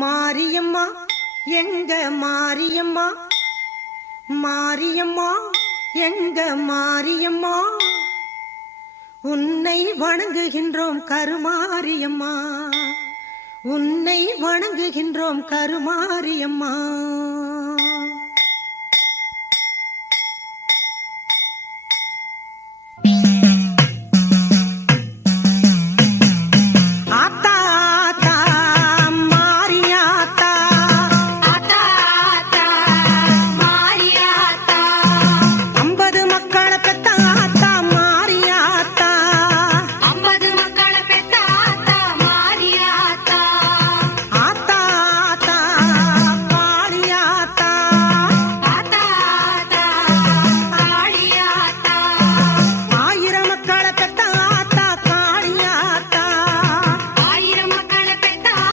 மாரியம்மா எங்க மாரியம்மா, மாரியம்மா எங்க மாரியம்மா, உன்னை வணங்குகின்றோம் கருமாரியம்மா, உன்னை வணங்குகின்றோம் கருமாரியம்மா.